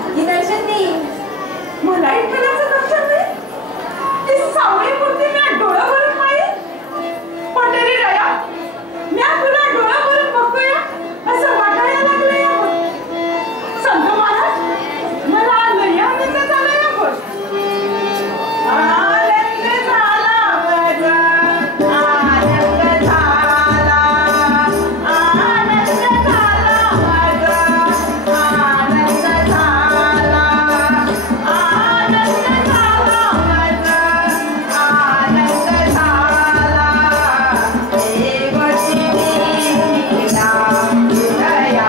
नक्की दर्शन देईन. मला एकट्याचं दर्शन दे. ती सावळी मूर्ती मी डोळा भरून पाहिजे. पटेरी राया, मी तुला डोळा भरून बघतोय असं वाटायला लागलंय. संत महाराज, मला लय आनंद झाला. आनंद झाला माझा, आनंद झाला, आनंद झाला माझा, आनंद झाला, आनंद झाला माझा, आनंद झाला. देवाची लीला हृदया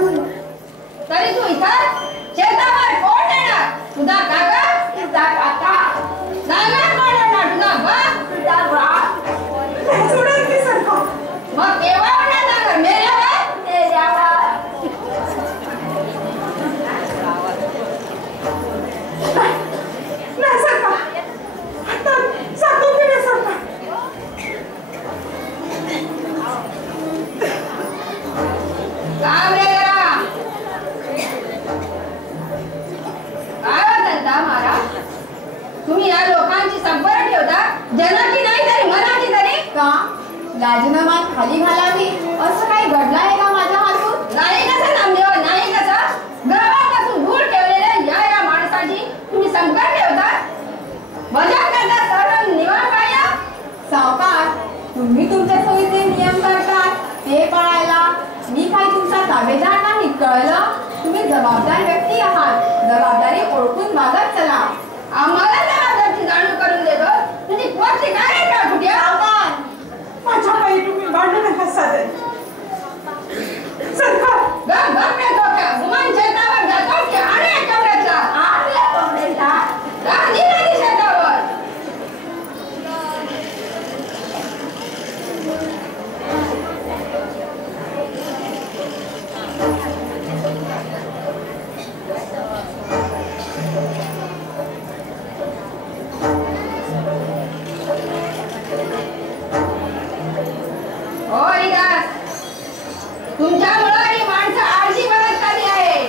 म्हणून. तरी तू इथं शेतावर कोण येणार? तुझा काका? तुझा काका. नांगर कोण येणार? तुझा बाप? तुझा बाप. नाही सोडणार की सरकार. मग केव्हा होणार नांगर? मेल्यावर? मेल्यावर. नाही सरकार. आता सांगतो की नाही सरकार. काम रे जरा. काय होता महाराज? तुम्ही या लोकांची संपर्क ठेवता, जनाची नाही तरी मनाची तरी का लाजनामान खाली घालावी असं काही घडलं आहे का माझ्या हातून? नाही कसं नामदेव, नाही कसं गावापासून दूर ठेवलेल्या या माणसाची तुम्ही संपर्क ठेवता, मजा करता सर्व निवार पाहिला. सावकार, तुम्ही तुमच्या सोयीचे नियम करतात ते पाळायला मी काही तुमचा ताबेदार नाही, कळलं? तुम्ही जबाबदार व्यक्ती आहात, जबाबदारी ओळखून वागत चला. आम्हाला जबाबदारी जाणून करून देतो तुझी पोटची काय रे का कुठे? माझ्या पायी तुम्ही भांडू नका साधन. सरकार. गप गप रे डोक्या, गुमान शेतावर जातो की आणि कमरेचा? आपल्या कमरेला. गांधी नदी शेतावर. हो हरिदास, तुमच्यामुळे ही माणसं आळशी बनत चालली आहे.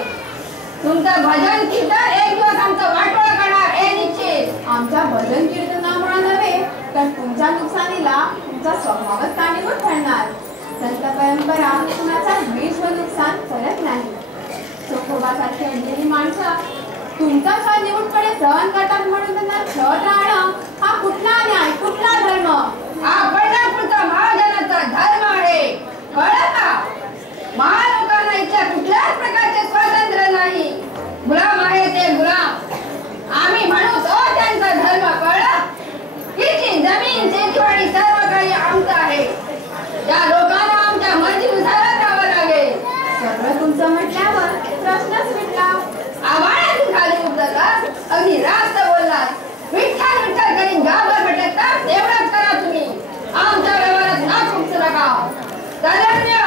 तुमचं भजन कीर्तन एक दिवस आमचं वाटोळं करणार हे निश्चित. आमच्या भजन कीर्तनामुळे नव्हे तर तुमच्या नुकसानीला तुमचा स्वभावच कारणीभूत ठरणार. संत परंपरा कुणाचा द्वेष व नुकसान करत नाही. चोखोबासारखी अडलेली माणसं तुमचा कारणीभूतपणे सहन करतात म्हणून त्यांना छळत राहणं हा कुठला न्याय, कुठला धर्म? हा पंढरपूरचा महाजनाचा धर्म आहे, कळलं का? महालोकांना इथल्या कुठल्याच प्रकारचे स्वातंत्र्य नाही. गुलाम आहे ते गुलाम. आम्ही म्हणू तो त्यांचा धर्म, कळलं? हिची जमीन शेतीवाडी सर्व काही आमचं आहे. या लोकांना आमच्या मर्जीनुसारच राहावं लागेल. सगळं तुमचं म्हटल्यावर प्रश्नच मिटला. आव्हानातून खाली उतरला, अगदी रास्त बोललात. विठ्ठल विठ्ठल करीन गावभर भेटत तर तेवढंच करा तुम्ही. आमच्या व्यवहारात नाक खुपसू नका. चालण्या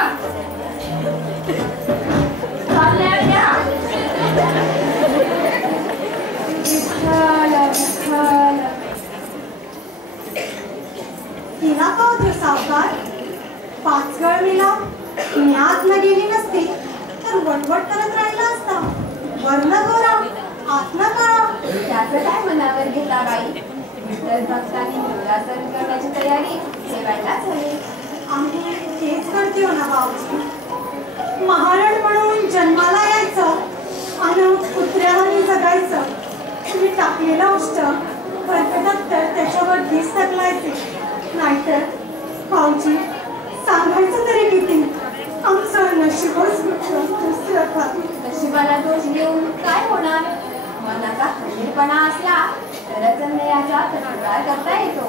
तिला का होते सावकार? पाचगळ मिला मी आत न गेली नसती तर वटवट करत राहिला असता. वर्ण गोरा आत्मा काळा. त्याचं काय मनावर घेता बाई? विठ्ठल भक्तांनी मुलासन करण्याची तयारी ठेवायलाच हवी. आम्ही तेच करते हो ना भाऊजी. महारण म्हणून जन्माला यायचं आणि कुत्र्यावानी जगायचं. तुम्ही टाकलेलं उष्ट कर्कटात तर त्याच्यावर दिस टाकलायचे. नाहीतर भाऊजी सांगायचं तरी किती आमचं नशीबच दुसरं खाती. नशिबाला दोष घेऊन काय होणार? मनाचा खंडीरपणा असला तरच अन्यायाचा प्रतिकार करता येतो.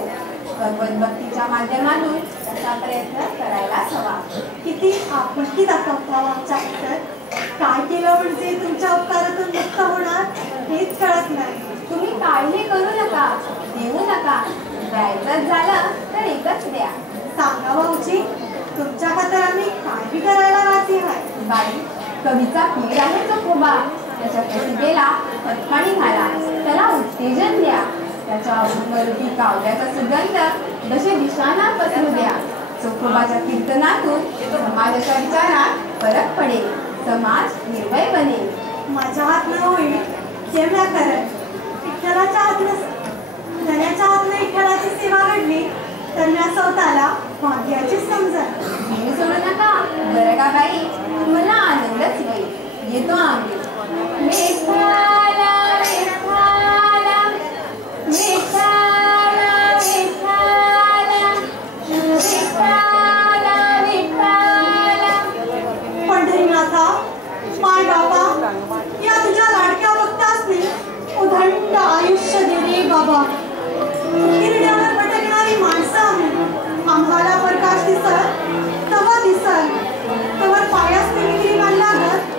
भगवत भक्तीच्या माध्यमातून त्याचा प्रयत्न करायलाच हवा. किती आपुलकी दाखवता आमच्याबद्दल. काय केलं म्हणजे तुमच्या उपकारातून मुक्त होणार हेच कळत नाही. तुम्ही काळजी करू नका, देऊ नका. द्यायचंच झालं तर एकच द्या. सांगा भाऊजी, तुमच्या खातर आम्ही काय बी करायला राजी आहे. बाई, कवीचा पीर आहे तो खोबा. त्याच्या प्रतिभेला खतपाणी घाला, त्याला उत्तेजन द्या. त्याच्या अभंगरूपी काव्याचा सुगंध जसे दिशांना पसरू द्या. चोखोबाच्या कीर्तनातून समाजाच्या विचारात फरक पडेल, समाज निर्भय बनेल. माझ्या हातनं होईल ते म्या करत. विठ्ठलाच्या हातनं धन्याच्या हातनं विठ्ठलाची सेवा घडली तर म्या स्वतःला भाग्याची समजत. मी सोडू नका बरं का बाई, मला आनंदच होईल. येतो आम्ही. विठ्ठला विठ्ठला विठ्ठला विठ्ठला विठ्ठला. पंढरीनाथा, माय बाबा, या तुझ्या लाडक्या भक्तासनी उदंड आयुष्य दे रे बाबा. हिरड्यावर भटकणारी माणसं आम्ही. आम्हाला प्रकाश दिसत तवा दिसल तवर पायास विक्री लागत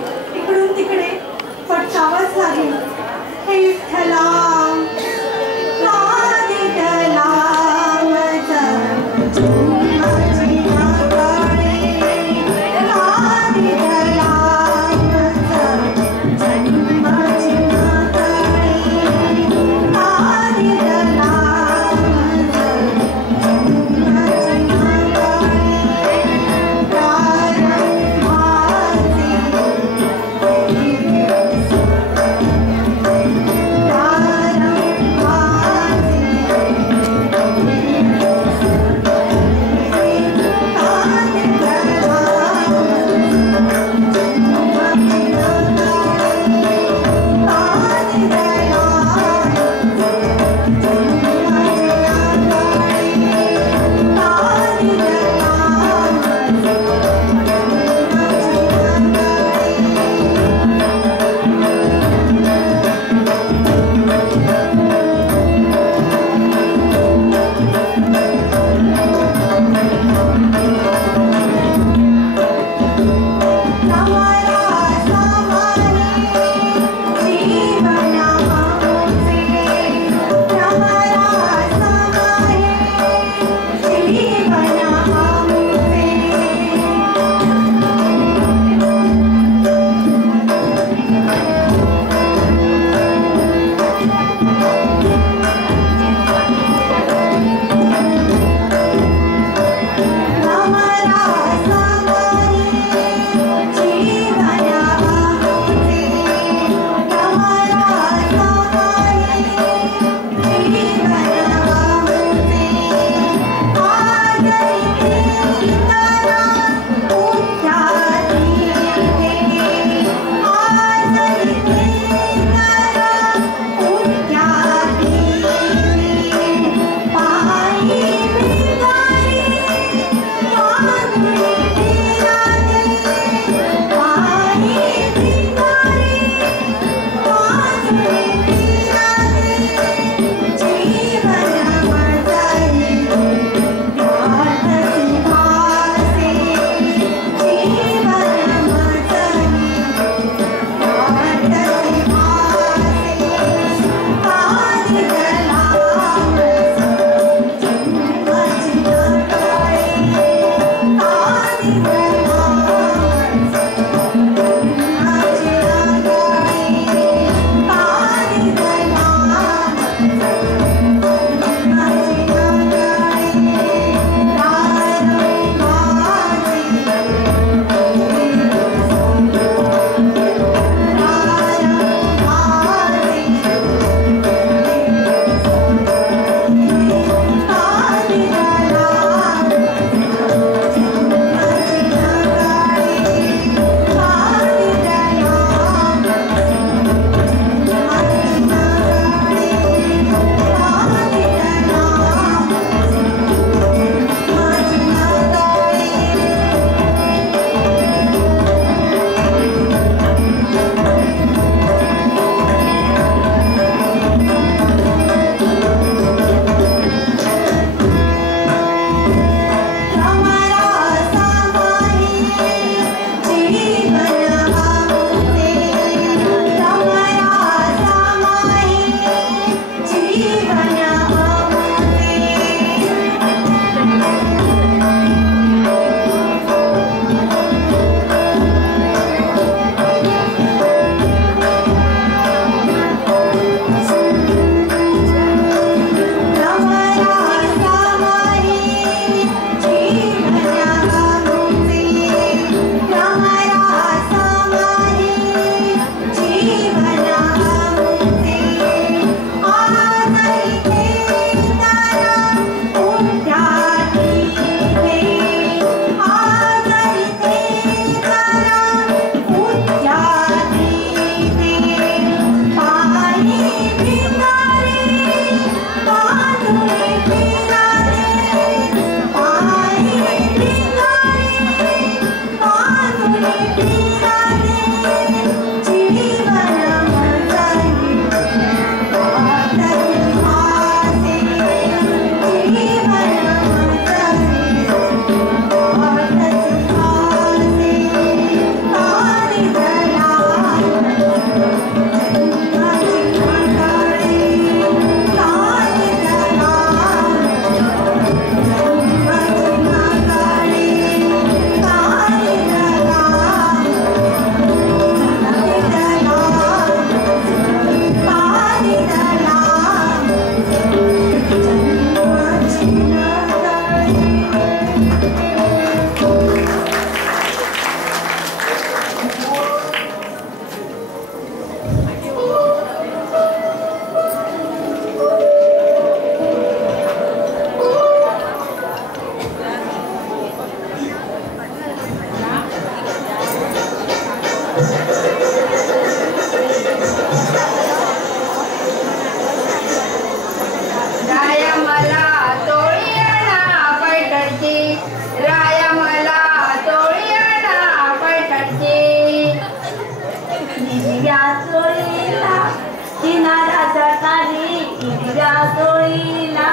हिरव्या चोळीला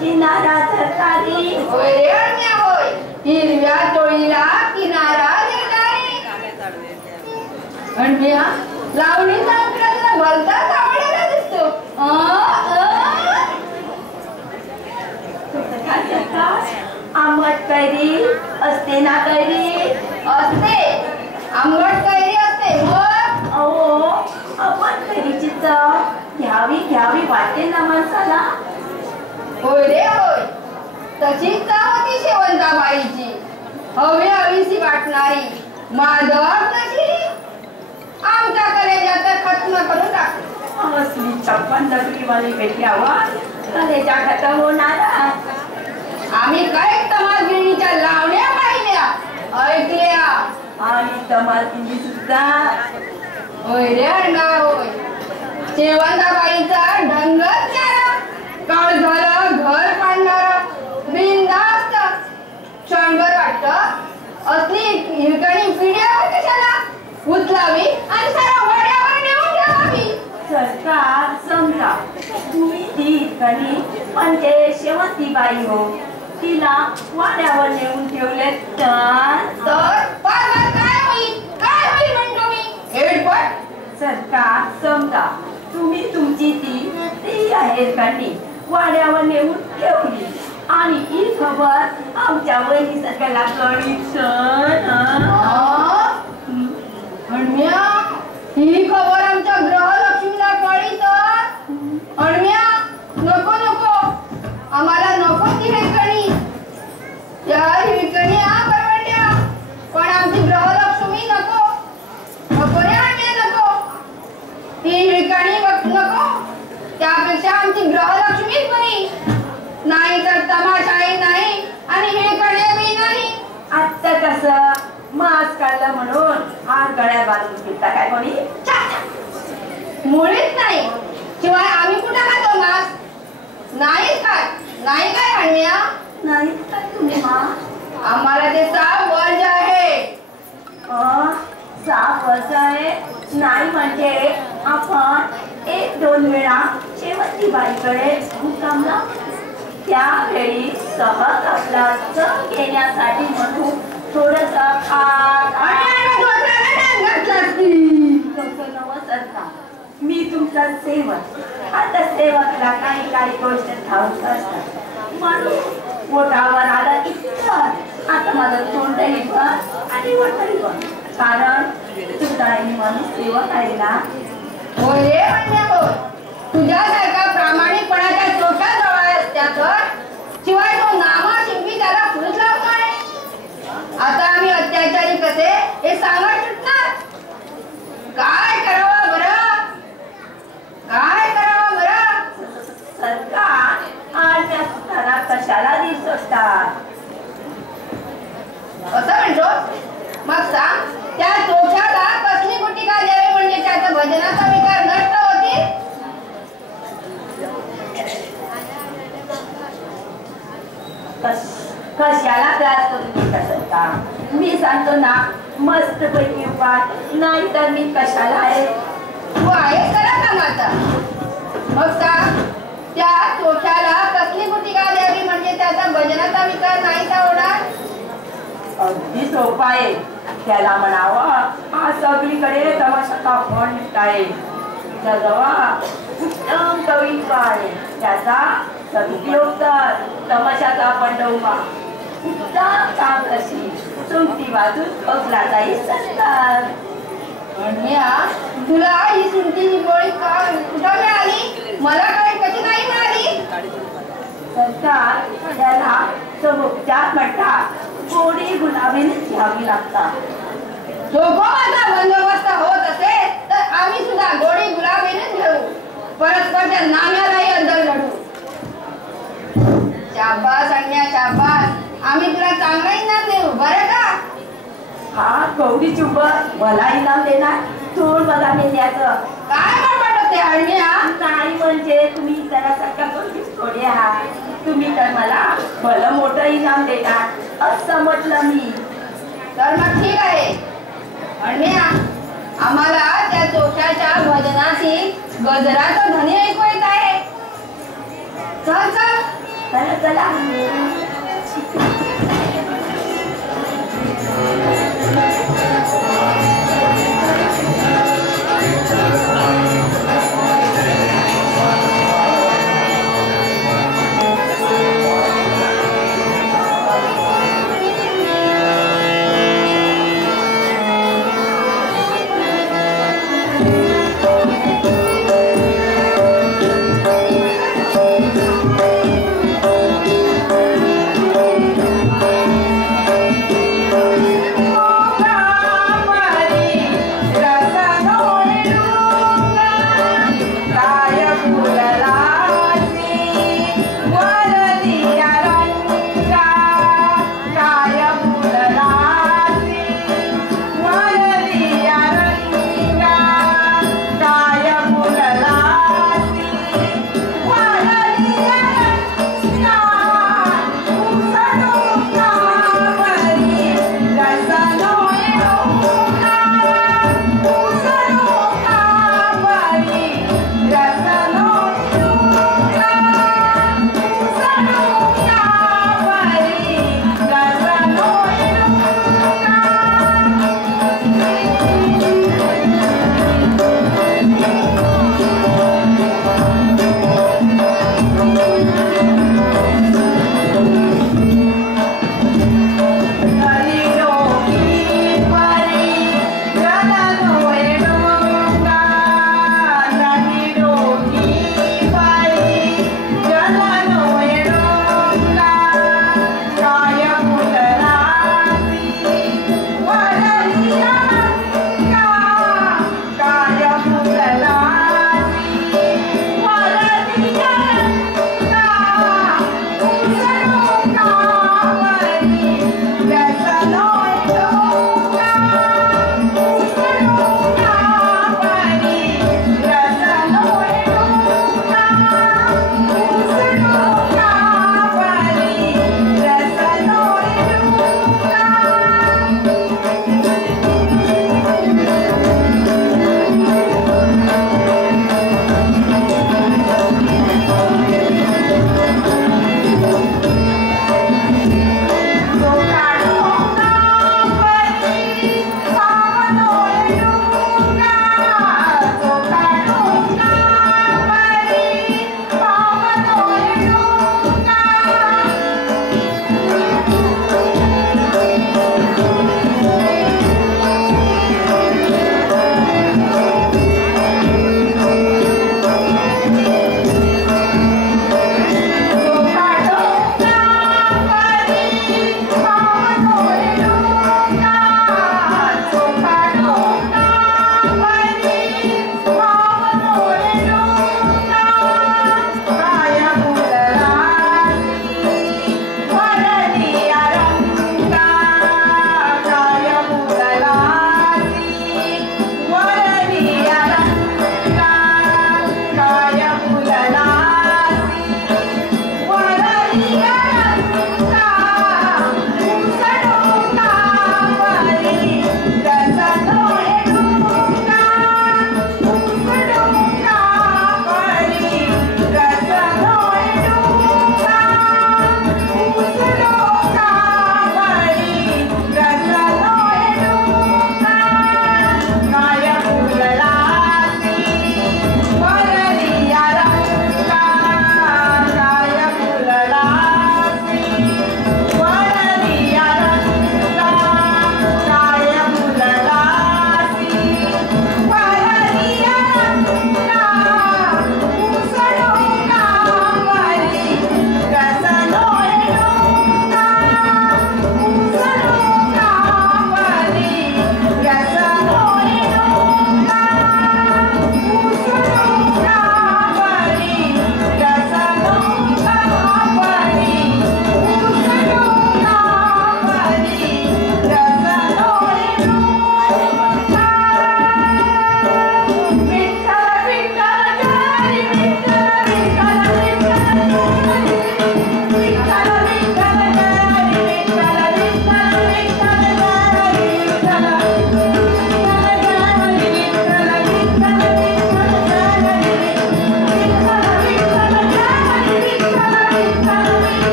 किनारा सरकारी. होय रे अण्ण्या होय, हिरव्या चोळीला किनारा देणारी. अण्ण्या लावणीचा अंकडा तुला भलताच आवडलेला दिसतो. आंबट कैरी असते ना? कैरी असते, आंबट कैरी असते. मग अहो, आंबट कैरीची चव घ्यावी वाटते ना माणसाला. होय रे होय, तशीच चव होती शेवंताबाईची, हवीशी वाटणारी. माधव तशी आमच्या कलेजात खत्म करून टाकली. असली 56 दगडीवाली भेटल्यावर कलेजा खतम होणार. आम्ही काय तमालगिरीच्या लावण्या पाहिल्या, ऐकल्या आणि तमालगिरी सुद्धा. होय रे अण्णा होय, शेवंताबाईचा ढंगच न्यारा, काळ झालं घर पाडणारा, बिनधास्त क्षणभर वाटत असली हिरकणी पिढ्यावर कशाला उचलावी आणि सारा वाड्यावर नेऊन ठेवावी. सरकार समजा तुम्ही ती हिरकणी म्हणजे शेवंतीबाई हो, तिला वाड्यावर नेऊन ठेवले तर पार काय होईल म्हणतो मी हेडपट. सरकार समजा तुम्ही तुमची ती हिरकणी वाड्यावर नेऊन ठेवली आणि ही खबर आमच्या वहिनी सगळ्याला कळली अण्ण्या, ही खबर आमच्या ग्रहलक्ष्मीला कळली तर? अण्ण्या नको नको, आम्हाला नको ती हिरकणी. या हिरकणी परवडल्या, पण आमची ग्रहलक्ष्मी नको. नको रे अण्ण्या नको, ती हिरकणी नको, त्यापेक्षा आमची ग्रहलक्ष्मीच बरी. नाही तर तमाशाही नाही आणि हिरकणी बी नाही. आता कसं मास्क काढलं म्हणून हात गळ्यात बांधून फिरता काय कोणी? मुळीच नाही. शिवाय आम्ही कुठं खातो मास? नाही खात. नाही काय अण्ण्या? नाही तर तुम्ही आम्हाला ते साप वर्ज आहे. साप वर्ज आहे नाही म्हणजे आपण 1-2 वेळा शेवंतीबाईकडे मुक्कामला, त्यावेळी सहज आपला चव घेण्यासाठी म्हणून थोडस मी तुमचा सेवक. आता सेवकला काही गोष्ट ठाऊक असतात म्हणून पोटावर आला इतकं. आता माझं तोंडही बंद आणि वटही बंद, कारण तुझाही माणूस सेवक आहे ना. होय रे अण्ण्या होय, तुझ्यासारखा प्रामाणिकपणाच्या चोट्या जवळ असत्या तर शिवाय तो नामा शिंपी त्याला फुस लावतो आहे. आता आम्ही अत्याचारी कसे हे सांगत सुटणार. काय करावं बरं, काय करावं बरं? सरकार आज या सुधारणा कशाला दिसत असतात असं म्हणतो? मग सांग, त्या चोख्याला कसली गुटिका द्यावी म्हणजे त्याचा भजनाचा विकार नष्ट होतील? कशाला त्रास करून घेत सरकार? मी सांगतो ना मस्त पैकी उपाय, नाही तर मी कशाला आहे. तू आहेस खरा कामाचा. मग सांग, त्या चोख्याला कसली गुटिका द्यावी म्हणजे त्याचा भजनाचा विकार नाहीसा होणार? अगदी सोपा आहे. त्याला म्हणावं हा सगळीकडे तमाशाचा फळ निघताय, तुझ्याजवळ उत्तम कवित्व आहे, त्याचा सदुपयोग कर. तमाशाचा पंडोबा उत्तम काम करशील, सुंटी वाजून बघला जाईल सरकार. अण्ण्या, तुला ही सुंटीची गोळी कुठं मिळाली? मला काय कशी नाही मिळाली? सरकार त्याला समुपचार म्हणतात. गोडी गुलाबीने घ्यावी लागतात. जोगोबाचा बंदोबस्त होत असेल तर आम्ही सुद्धा गोडी गुलाबीनेच घेऊ, परस्परच्या नाम्यालाही अंदर लढू. शाबास अण्ण्या शाबास, आम्ही तुला चांगला इनाम देऊ बरं का? हा गौरी चुंबर मला इनाम देणार. तोंड बघा मेंढ्याचं. काय म्हणत होते अण्ण्या? नाही म्हणजे तुम्ही जरा थोडे आहात. तुम्ही तर मला भलं मोठं इनाम देणार असं म्हटलं मी. तर मग ठीक आहे अण्ण्या, आम्हाला त्या चोख्याच्या भजनाची गजराचं ध्वनी ऐकू येत आहे. चल चल चला चला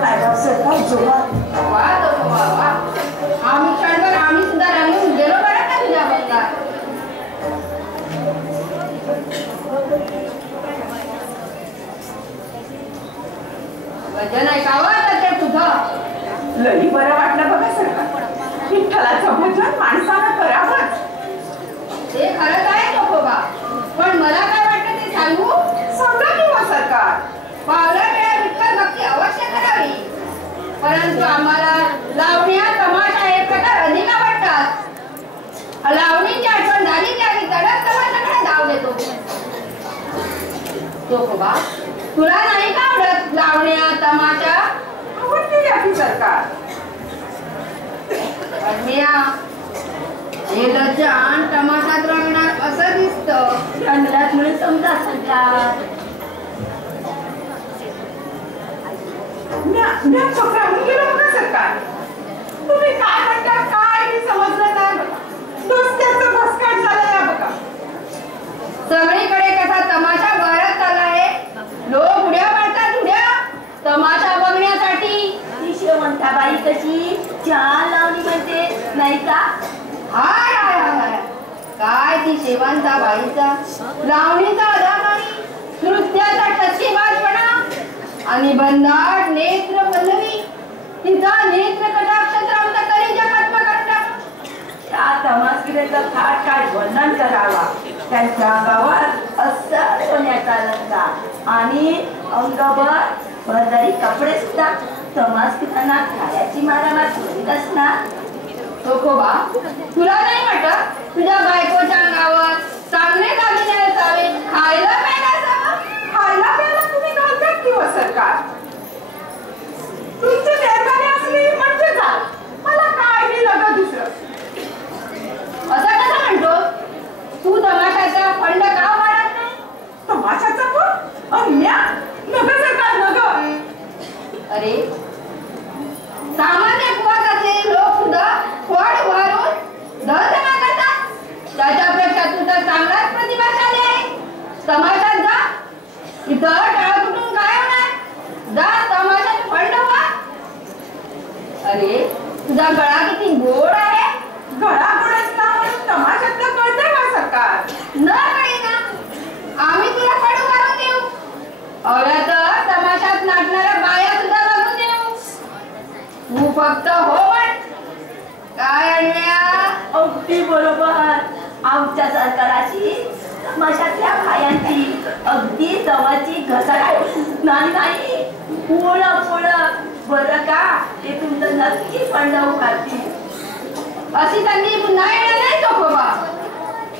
नाही राव सरकार जोरात. वा वा वा, आम्ही क्षणभर आम्ही सुद्धा रंगून गेलो बरं का तुझ्या बंगात. भजन ऐकावं तर ते तुझं. लई बरं वाटलं बघा सरकार. विठ्ठलाचं भजन माणसानं करावंच. ते खरंच आहे चोखोबा, पण मला काय वाटतं ते सांगू. समजा किंवा सरकार पावला वेळा विठ्ठल भक्ती अवश्य करावी, परंतु आम्हाला लावण्या तमाशा हे प्रकार अधिक आवडतात. लावणीची आठवण झाली की आम्ही तडक तमाशाकडे धाव देतो. चोखोबा, तुला नाही का आवडत लावण्या तमाशा? आवडते याची सरकार. हे लज्जान तमाशात रंगणार असं दिसतं. रंगलात म्हणून समजा सरकार. मी चक्रावून गेलो बघा सरकार. तुम्ही काय म्हणता काय मी समजलं नाही बघा. दोस्त्याचं भस्काट झालं या बघा. सगळीकडे कसा तमाशा वाढत चालला आहे. लोक उड्या मारतात उड्या तमाशा बघण्यासाठी. ती शेवंताबाई कशी छान लावणी म्हणते नाही का? हाय हाय हाय, काय ती शेवंताबाईचा लावणीचा अदाकारी, नृत्याचा टचकेबाजपणा आणि बंदाट नेत्र पल्लवी. तिचा नेत्र कटाक्ष आमचा कलेजा पद्मकंठ. त्या तमासगिरीचा थाट काय वर्णन करावा. त्यांच्या अंगावर अस्सल सोन्याचा रंगा आणि अंगभर भरदारी कपडे सुद्धा तमासगिरांना खाण्याची मारामार करीत असणार. चोखोबा, तुला नाही वाटत तुझ्या बायकोच्या अंगावर चांगले दागिने असावे, खायला प्यायला असावं? खायला प्यायला तुम्ही घालतात किंवा सरकार. तुमची मेहरबानी असली म्हणजे जा. मला काय मी लगा दुसरं. असं कसं म्हणतो तू? तमाशाचा फंड का वाढत नाही? तमाशाचा पण अन्या नग सरकार नग. अरे, सामान्य कुवात असलेले लोक सुद्धा फड वारून धन जमा करतात. त्याच्यापेक्षा तू तर चांगलाच प्रतिभाशाली आहे. तमाशात जा, इथं टाळ कुठून काय होणार. जा तमाशात फंड व्हा. अरे, तुझा गळा किती गोड आहे. गळा गोडच ना म्हणून तमाशातलं कळतंय का सरकार. न कळेना, आम्ही तुला फड करून देऊ. हव्या तर तमाशात नाचणाऱ्या बाया सुद्धा बघून देऊ. तू फक्त हो म्हण. काय अन्या? अगदी बरोबर. आमच्या सरकाराची तमाशातल्या बायांची अगदी जवळची घसर नाही. ओळख बरं का. ते तुमचं नक्कीच फंड उभारतील. अशी संधी पुन्हा येणार नाही चोखोबा.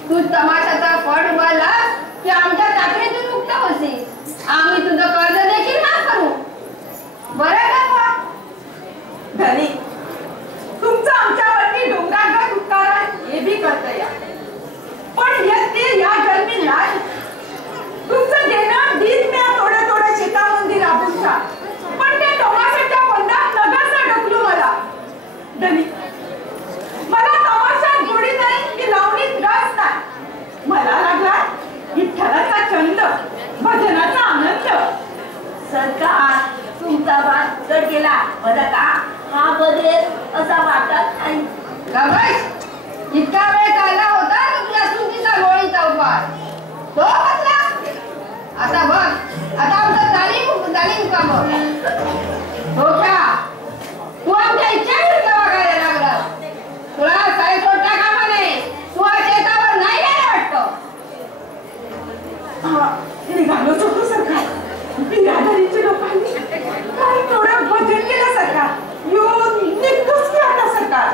तू तमाशाचा फड उभारला की आमच्या चाकरीतून मुक्त होशील. आम्ही तुझं कर्ज देखील ना करू. बरं का बा? धनी तुमचं आमच्यावरती डोंगरागत उपकार आहे हे बी कळतं या. पण हे ते या जन्मी नाही. तुमचं देणं दीन म्या थोडं शेतामध्ये राबून जा. पण ते तमाशाच्या फंडात नगरचा ढकलू मला. धनी मला तमाशात जोडी नाही की लावणीत रस नाही. मला लागला विठ्ठलाचा छंद, भजनाचा आनंद. सरकार तुमचा वाद जर गेला बरं का. हा बदलेल असा वाटत नाही. गबस, इतका वेळ चालला होता तुझ्या सुंदीचा गोळीचा उपाय. तो बसला. आता बघ, आता आमचं तालीम का बघ. डोक्या, तू आमच्या इच्छा विरुद्ध वागायला लागला. तुला काय सोडता कामा नये. तू शेतावर नाही गेला वाटतं. निघालोच होतो सरकार. बिरादरीच्या लोकांनी काय थोडं भजन केलं सरकार. येऊन निघतोच की आता सरकार.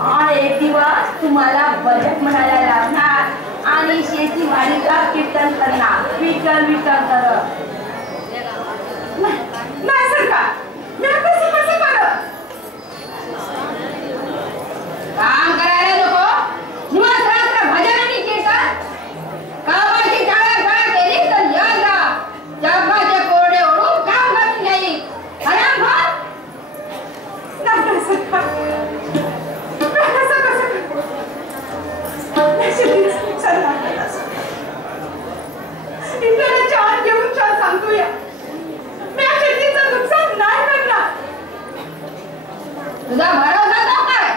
हा एक दिवस तुम्हाला बजेट म्हणायला लागणार आणि शेतीवाडीचा कीर्तन करणार. विठ्ठल करत. नाही सरकार, मी कसं करत. काम करायला नको. दिवस रात्र भजन आणि कीर्तन. कामाची टाळा केली तर याद राहा. जगाचे कोरडे ओढून काम करून घ्यायची. हराम भाव. नाही सरकार, कसं सरकार इतरांच्या तुझा भरोसा तो काय?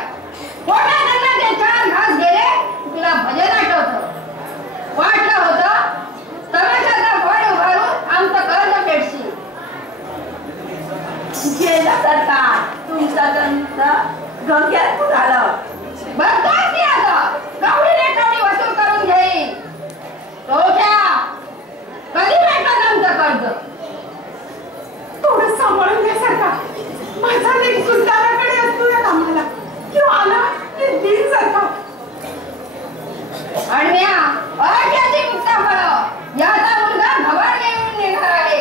मोठ्या जन्माचे 4 घास गेले तुला भजन आठवतं. वाटलं होतं तमाशाचा फळ उभारून आमचं कर्ज फेडशी. गेलं सरकार, तुमचं गंग्यात झालं. बघतोय की आता कवडीने कवडी वसूल करून घेईन. तो घ्या कधी भेटत आमचं कर्ज. थोडं सांभाळून घ्या सरकार. माझा लेक सुलतानाकडे असतो या कामाला किंवा आला की दिन सरकार. अण्ण्या अठ्याची मुक्ता फळं याचा मुलगा घबाड घेऊन निघाला आहे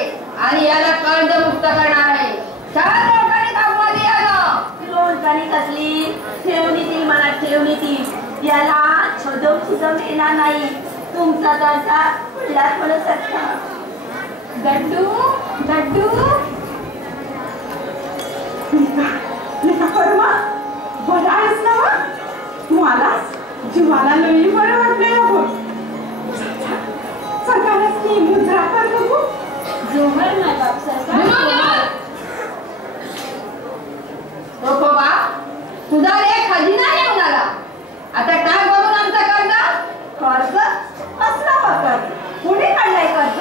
आणि याला कर्ज मुक्त करणार आहे. 4 लोकांनी थांबवा दियाला. लोणचानी कसली ठेवणी ती मला ठेवणी ती. याला छदम सुदम येणार नाही. तुमचा त्यांचा उल्हास म्हणत असता. गड्डू गड्डू परमा बरं आहेस ना मग? तू आलास जीवाला लई बरं वाटलं हो. सरकारच ती मुद्रा कर बघू. जोहर माय बाप सरकार. बाबा तुझा लेख खजिना येऊन आला. आता टाक बघून आमचा कर्ज. कर्ज असला कर्ज कुणी काढलाय कर्ज?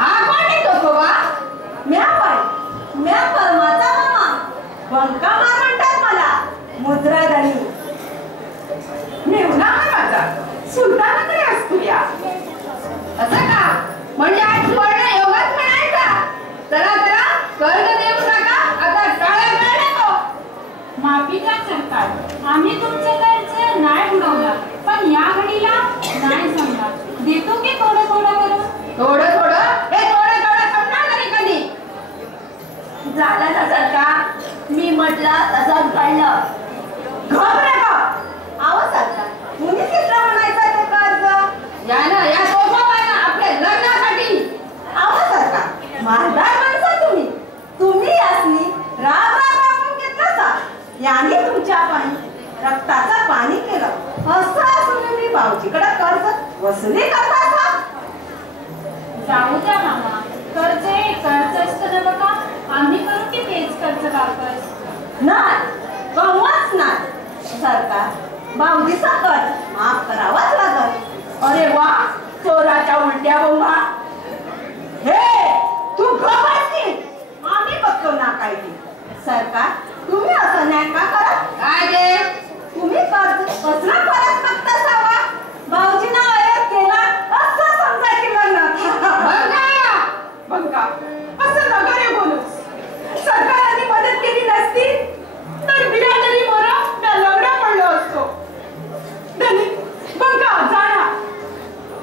हा कोण आहे तो बाबा? म्या परमाचा मामा बंका मार म्हणतात मला. मुद्राधनी मेवना आहे माझा सुलतानाकडे असतो या. असं का? म्हणजे आज सुवर्ण योगच म्हणायचा. चला चला कर्ज देऊ नका. आता टाळ्या नको. माफी द्या सरकार, आम्ही तुमचे कर्ज नाही बुडवणार, पण या घडीला नाही जमणार. देतो की थोडं थोडं करून? थोडं थोडं हे थोडं थोडं संपणार नाही कधी. झालं ना सरकार, मी म्हटलं तसंच घडलं. घाबरे का? आहो सरकार, कुणी किती म्हणायचं ते कर्ज? यानं या सोफावानं आपल्या लग्नासाठी. आहो सरकार, महादार माणसं तुम्ही असली राम राम राम घेतलं का? याने तुमच्या रक्ताचं पाणी केलं. असं असून मी भाऊजीकडे कर्ज वसुली करता का? जाऊ द्या मामा, कर्ज असतं ना बघा. आम्ही करू की तेच कर्ज वापस? नाही, कमवाच नाही. सरकार भाऊजीचा कर्ज माफ करावाच लागल. अरे वा, चोराच्या उलट्या बोंबा. हे तू गप्प. आम्ही बघतो ना काय ते. सरकार तुम्ही असं नाही का करत? काय ते? तुम्ही कर्ज कसला परत बघता सावा? भाऊजींना अयत केला असं समजायची बंका असं नका बोलूस. सरकारने मदत केली नसती तर बिरादरी मोरा त्या लग्न पडलो असतो. धनी बंका जाणा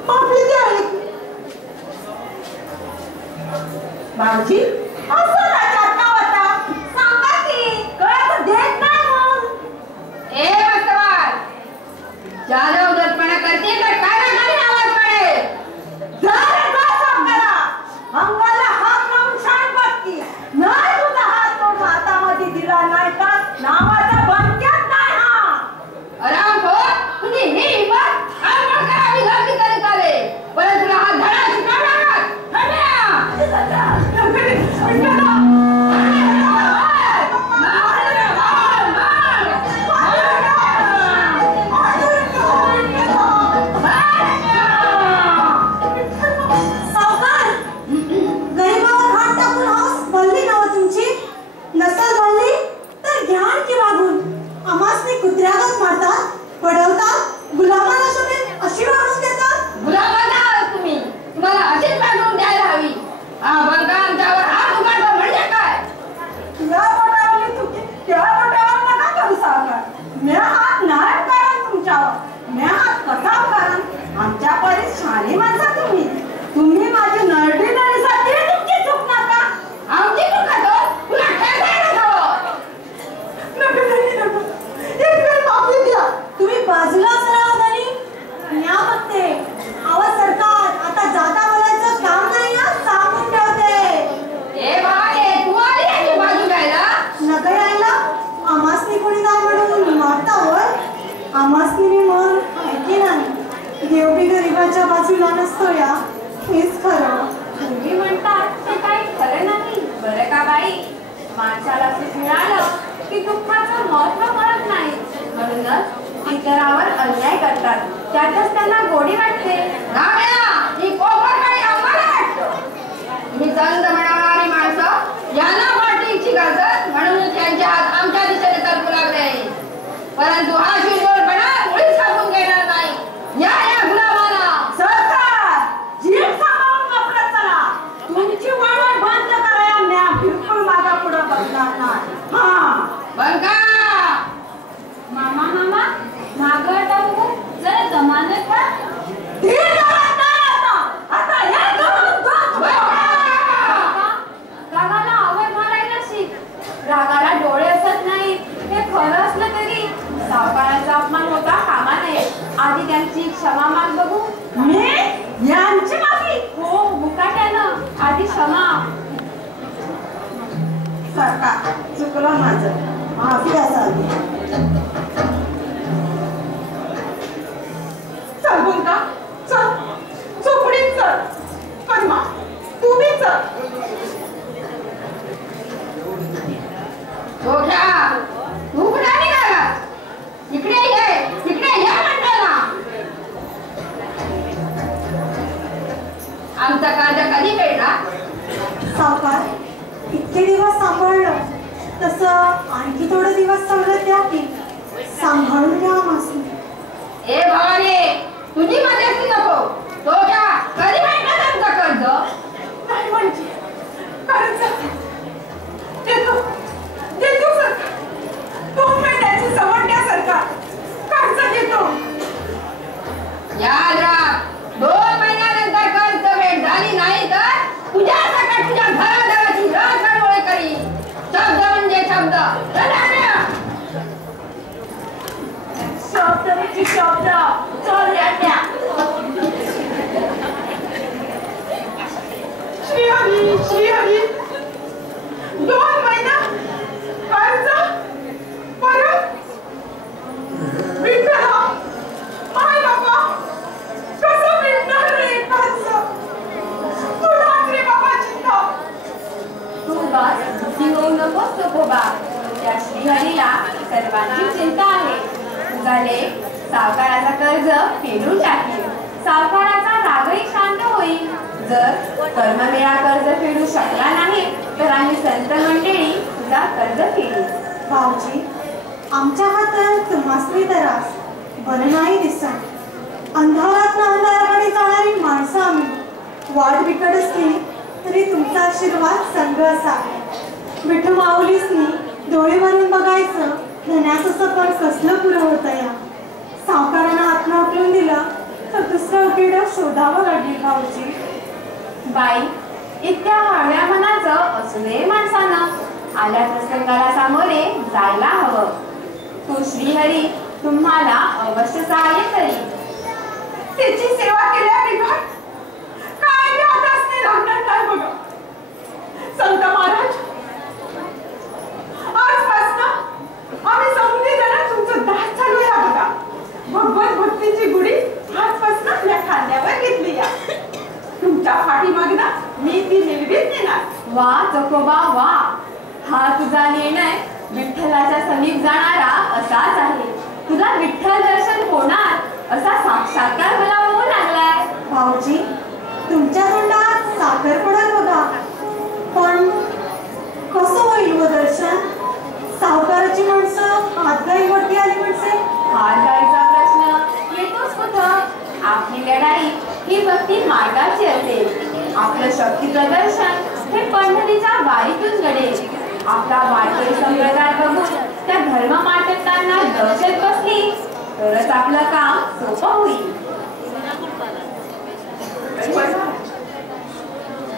माफी द्या. भाऊजी असं राजात का होता? सांगा की कळत देत नाही मग. ए बसवाल जाधव दर्पणा करते तर काय ना काही आवाज काढे. जरा काम करा. अंगाला हात लावून शांत बसती. नाही तुझा हात तोडून हातामध्ये दिला नाही का नावाचा बंक्यात नाही हा. आरामखोर तुझी ही हिंमत आंघोळ करावी लागली तरी चालेल, परंतु तुला हा धडा शिकवणार. कुत्र्यागत मारतात, पडवतात, गुलामाला सोडून अशी वागणूक देतात. गुलामाला आहात तुम्ही, तुम्हाला अशीच वागणूक द्यायला हवी. हा बंका आमच्यावर हात उघडतो म्हणजे काय? या बोटावर चुकी त्या बोटावर नका करू सावकार. म्या हात नाही कारण तुमच्यावर. म्या हात कसा कारण आमच्या परी शाणी माणसा तुम्ही माझी नरडी नळीसाठी तुमची चूक नका. आमची चूक आहे तो, तुला ठेचायला हवं. तुम्ही बाजूला राहा धनी. या बघते आवाज सरकार आता जाता बोलायचं काम नाही ना, सांगून ठेवते. ए बाबा ए तू आली याची बाजू घ्यायला? नका यायला. आमासनी कोणी काय म्हणून मारता होय? आमासनी मी मन ऐकी नाही. देव बी गरीबाच्या बाजूला नसतो या, हेच खरं. तुम्ही म्हणतात ते काही खरं नाही बरं का बाई. माणसाला सुख मिळालं की दुःखाचं महत्व कळत नाही. म्हणूनच इतरावर अन्याय करतात. त्यातच त्यांना गोडी वाटते. ही कोपरकडी आम्हाला वाटतो. ही संत म्हणणारी माणसं यांना पाठीची गरज म्हणून त्यांचे हात आमच्या दिशेने सरकू लागले. परंतु हा शिरगोळपणा मुळीच कापून घेणार नाही. या गुलामाला सरकार जीव सांभाळून वापरत चला. तुमची वळवळ बंद कराया म्या बिलकुल मागा पुढे बघणार नाही. पण का मामा मामा मागं टाकू जरा जमानत का? रागाला आवड मारायला शिक. रागाला डोळे असत नाही हे खरं असलं तरी सावकाराचा अपमान होता कामा नये. आधी त्यांची क्षमा माग बघू. मी यांची माफी? हो मुकाट्यानं आधी क्षमा. सरकार चुकलं माझं, माफी असावी. चल बोलता चल चोपडीत चल. पद्मा तू बी चल. गोठ्या तू कुठे निघाला? इकडे ये म्हणतो ना. आमचा काळजा कधी मिळणार? सावकार इतके दिवस सांभाळलं तसं आणखी थोडे दिवस सवलत द्या की. सांभाळून घ्या आम्हासनी. ए भवानी तुझी मध्यस्थी नको. तो क्या कधी भेटणार आमचा कर्ज? नाही म्हणजे कर्ज देतो देतो सरकार. 2 महिन्याची सवड द्या सरकार. कर्ज देतो. याद राख 2 महिन्यानंतर कर्ज भेट झाली नाही तर तुझ्या सकट तुझ्या घरादाराची रळचळवळ करी. शब्द म्हणजे शब्द. शब्द म्हणजे शब्द. चल द्या. श्रीहरी श्रीहरी 2 महिना कर्ज परत. विठ्ठला माय बाबा कसं मिळणार रे कर्ज? तुलाच रे बाबा चिंता. तू बस दुःखी होऊ नकोस चोखोबा. त्या श्रीहरीला सर्वांची चिंता आहे. झाले सावकाराचा कर्ज फेडून टाकेल. सावकाराचा रागही शांत होईल. जर कर्ममेळा कर्ज फेडू शकला नाही तर आम्ही संत मंडळी तुझा कर्ज फेडू. भाऊजी आमच्या हातात तुम्हासनी तरास बरं नाही दिसत. अंधारात अंधाराकडे जाणारी माणसं आम्ही. वाट बिकट असली तरी तुमचा आशीर्वाद संग असावा. विठू माऊलीसनी डोळे भरून बघायचं धन्याचं सफर कसलं पुरं होतं या. सावकारानं आत्मा उकलून दिलं तर दुसरं उकिड शोधावं लागेल भाऊजी. बाई इतक्या हळव्या मनाचं असू दे माणसानं. आल्या प्रसंगाला सामोरे जायला हवं. तू श्रीहरी तुम्हाला अवश्य सहाय्य करी. त्याची सेवा केल्या बिघड काय घ्यात असते लागणार काय बघा. संत महाराज आजपासून आम्ही समधी जण तुमचं दास चालू या बघा. भगवत भक्तीची गुढी आजपासून आपल्या खांद्यावर घेतली या. तुमच्या पाठीमागना मी ती निर्भीत नेणार. वा चकोबा वा. हा तुझा निर्णय विठ्ठलाच्या समीप जाणारा असाच आहे. तुला विठ्ठल दर्शन होणार असा साक्षात्कार मला होऊ लागलाय. भाऊजी तुमच्या तोंडात साखर पडत बघा. पण कसं होईल व दर्शन? सावकाराची माणसं हातगाईवरती आली म्हणजे. हातगाडीचा प्रश्न येतोच कुठं. आपली लढाई ही भक्ती मार्गाची असेल. आपलं शक्ती प्रदर्शन हे पंढरीच्या वारीतून घडेल. आपला वारकरी संप्रदाय बघून त्या धर्म मार्तकांना दहशत बसली तरच आपलं काम सोपं होईल.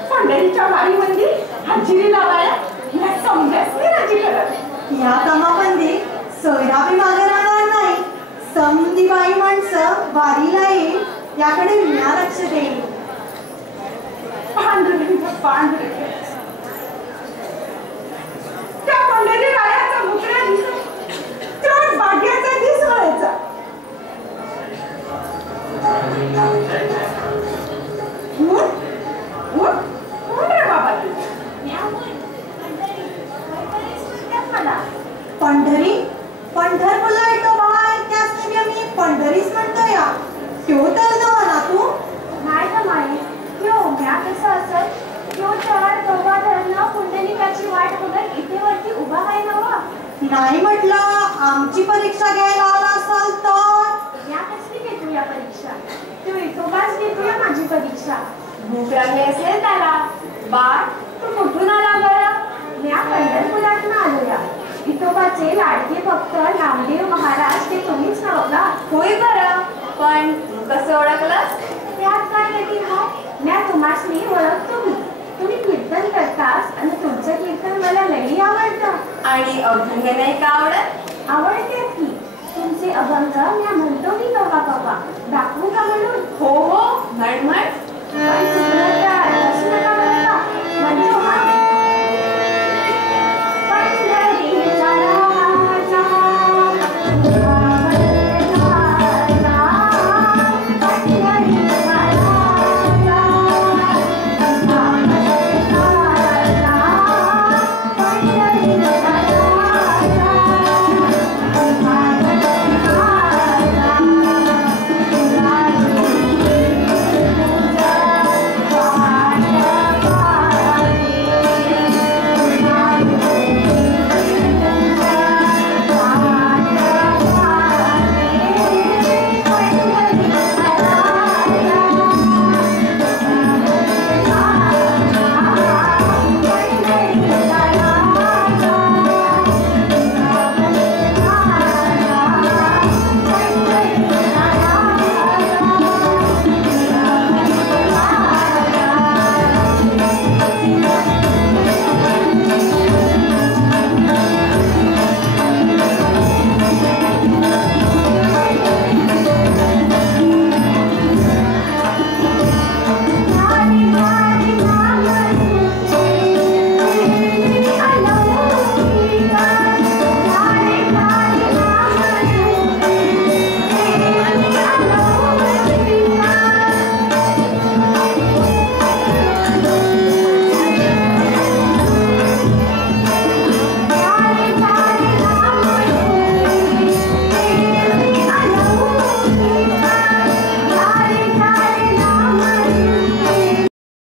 पंढरीच्या वारीमध्ये हजेरी लावायला या समजाच राजी करत. या कामाबंदी सोयराबी मागे राहणार नाही. समधी बाई माणसं वारीला येईल याकडे विना लक्ष देईल. पांढरे त्या पंढरी रायाचा मुकड्या दिसत तेवढ भाग्याचा दिस व्हायचा. रे बाबा मला पंढरी पंढरपूरला येतो बाय त्याच आम्ही पंढरीच म्हणतो या त्यो तर नवा ना तू नाही का माई यो म्या कसं असत यो तर दोघा धरणं पुंडलिकाची वाट बघत इथे वरती उभा आहे नवा नाही म्हटलं आमची परीक्षा घ्यायला आला असाल तर या कसली घेतो या परीक्षा तू इथोबाच घेतो या माझी परीक्षा भूक लागली असेल त्याला बाळ तू कुठून आला बरं म्या पंढरपुरातून आलो या इथोबाचे लाडके भक्त नामदेव महाराज ते तुम्हीच नव्हता होय बरं पण तू कसं ओळखलंस त्यात काय येतील हा म्या तुम्हासनी ओळखतो मी तुम्ही कीर्तन करतास आणि तुमचं कीर्तन मला लई आवडतं आणि अभंग नाही का आवडत आवडते की तुमचे अभंग म्या म्हणतो मी कवा कवा दाखवू का म्हणून हो हो म्हण म्हण पण सुभद्रा